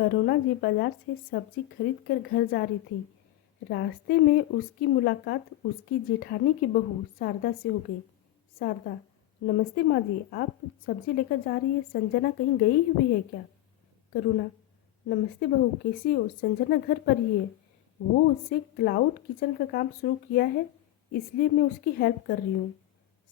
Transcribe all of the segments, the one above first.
करुणा जी बाजार से सब्जी खरीद कर घर जा रही थी। रास्ते में उसकी मुलाकात उसकी जेठानी की बहू शारदा से हो गई। शारदा, नमस्ते माँ जी, आप सब्जी लेकर जा रही है, संजना कहीं गई हुई है क्या? करुणा, नमस्ते बहू, कैसी हो? संजना घर पर ही है। वो उससे क्लाउड किचन का काम शुरू किया है, इसलिए मैं उसकी हेल्प कर रही हूँ।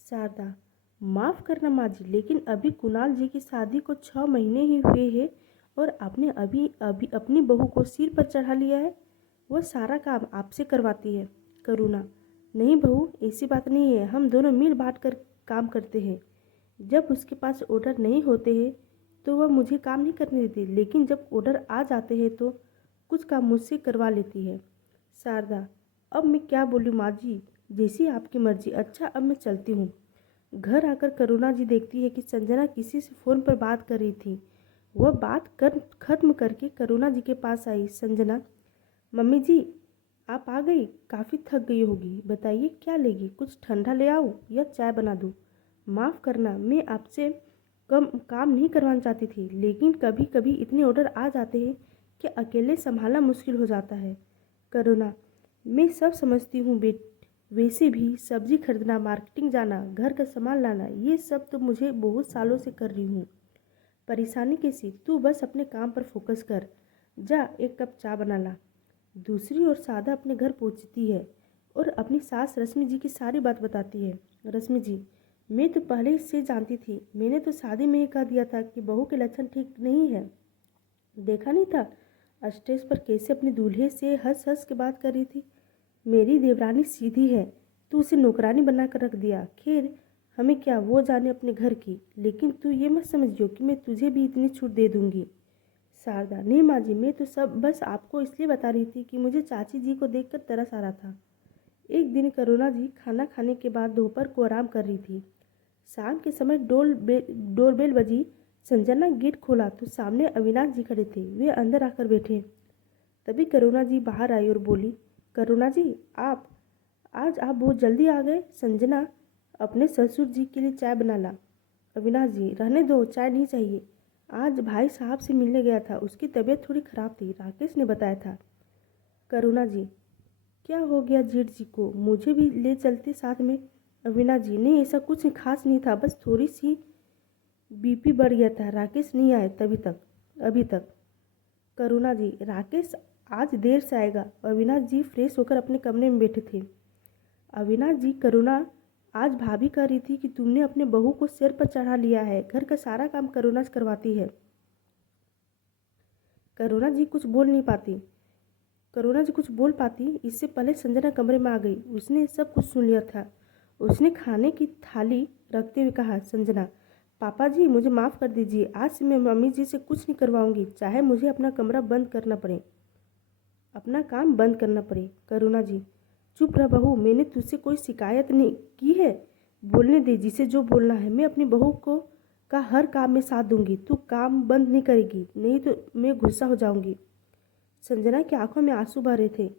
शारदा, माफ़ करना माँ जी, लेकिन अभी कुणाल जी की शादी को 6 महीने ही हुए हैं और आपने अभी अभी अपनी बहू को सिर पर चढ़ा लिया है। वह सारा काम आपसे करवाती है। करुणा, नहीं बहू, ऐसी बात नहीं है, हम दोनों मिल बांट कर काम करते हैं। जब उसके पास ऑर्डर नहीं होते हैं तो वह मुझे काम नहीं करने देती, लेकिन जब ऑर्डर आ जाते हैं तो कुछ काम मुझसे करवा लेती है। शारदा, अब मैं क्या बोलूँ माँ जी, जैसी आपकी मर्जी। अच्छा, अब मैं चलती हूँ। घर आकर करुणा जी देखती है कि संजना किसी से फ़ोन पर बात कर रही थी। वह बात कर खत्म करके करुणा जी के पास आई। संजना, मम्मी जी, आप आ गई? काफ़ी थक गई होगी, बताइए क्या लेगी? कुछ ठंडा ले आऊँ या चाय बना दूँ? माफ़ करना, मैं आपसे कम काम नहीं करवाना चाहती थी, लेकिन कभी कभी इतने ऑर्डर आ जाते हैं कि अकेले संभालना मुश्किल हो जाता है। करुणा, मैं सब समझती हूँ बेट, वैसे भी सब्जी खरीदना, मार्केटिंग जाना, घर का सामान लाना, ये सब तो मुझे बहुत सालों से कर रही हूँ। परेशानी कैसी? तू बस अपने काम पर फोकस कर। जा, एक कप चाय बना ला। दूसरी ओर सादा अपने घर पहुंचती है और अपनी सास रश्मि जी की सारी बात बताती है। रश्मि जी, मैं तो पहले से जानती थी, मैंने तो शादी में ही कह दिया था कि बहू के लक्षण ठीक नहीं है। देखा नहीं था स्टेज पर कैसे अपने दूल्हे से हंस हंस के बात कर रही थी। मेरी देवरानी सीधी है, तू उसे नौकरानी बना कर रख दिया। खैर, हमें क्या, वो जाने अपने घर की, लेकिन तू ये मत समझियो कि मैं तुझे भी इतनी छूट दे दूंगी। शारदा, नहीं माँ जी, मैं तो सब बस आपको इसलिए बता रही थी कि मुझे चाची जी को देखकर तरस आ रहा था। एक दिन करुणा जी खाना खाने के बाद दोपहर को आराम कर रही थी। शाम के समय डोरबेल बजी। संजना गेट खोला तो सामने अविनाश जी खड़े थे। वे अंदर आकर बैठे। तभी करुणा जी बाहर आई और बोली, करुणा जी, आप आज आप बहुत जल्दी आ गए। संजना, अपने ससुर जी के लिए चाय बना ला। अविनाश जी, रहने दो, चाय नहीं चाहिए। आज भाई साहब से मिलने गया था, उसकी तबीयत थोड़ी खराब थी, राकेश ने बताया था। करुणा जी, क्या हो गया जेठ जी को? मुझे भी ले चलते साथ में। अविनाश जी, नहीं ऐसा कुछ खास नहीं था, बस थोड़ी सी बीपी बढ़ गया था। राकेश नहीं आए तभी तक अभी तक। करुणा जी, राकेश आज देर से आएगा। अविनाश जी फ्रेश होकर अपने कमरे में बैठे थे। अविनाश जी, करुणा आज भाभी कह रही थी कि तुमने अपने बहू को सिर पर चढ़ा लिया है, घर का सारा काम करुणा करवाती है। करुणा जी कुछ बोल नहीं पाती। करुणा जी कुछ बोल पाती इससे पहले संजना कमरे में आ गई। उसने सब कुछ सुन लिया था। उसने खाने की थाली रखते हुए कहा, संजना, पापा जी मुझे माफ़ कर दीजिए, आज से मैं मम्मी जी से कुछ नहीं करवाऊंगी, चाहे मुझे अपना कमरा बंद करना पड़े, अपना काम बंद करना पड़े। करुणा जी, चुप रह बहू, मैंने तुझसे कोई शिकायत नहीं की है। बोलने दे जिसे जो बोलना है। मैं अपनी बहू को का हर काम में साथ दूंगी। तू काम बंद नहीं करेगी, नहीं तो मैं गुस्सा हो जाऊंगी। संजना की आंखों में आंसू भर रहे थे।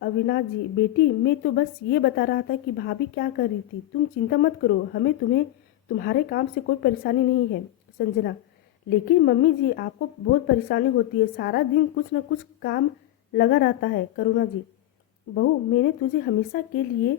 अविनाश जी, बेटी, मैं तो बस ये बता रहा था कि भाभी क्या कर रही थी। तुम चिंता मत करो, हमें तुम्हें तुम्हारे काम से कोई परेशानी नहीं है। संजना, लेकिन मम्मी जी, आपको बहुत परेशानी होती है, सारा दिन कुछ न कुछ काम लगा रहता है। करुणा जी, बहू, मैंने तुझे हमेशा के लिए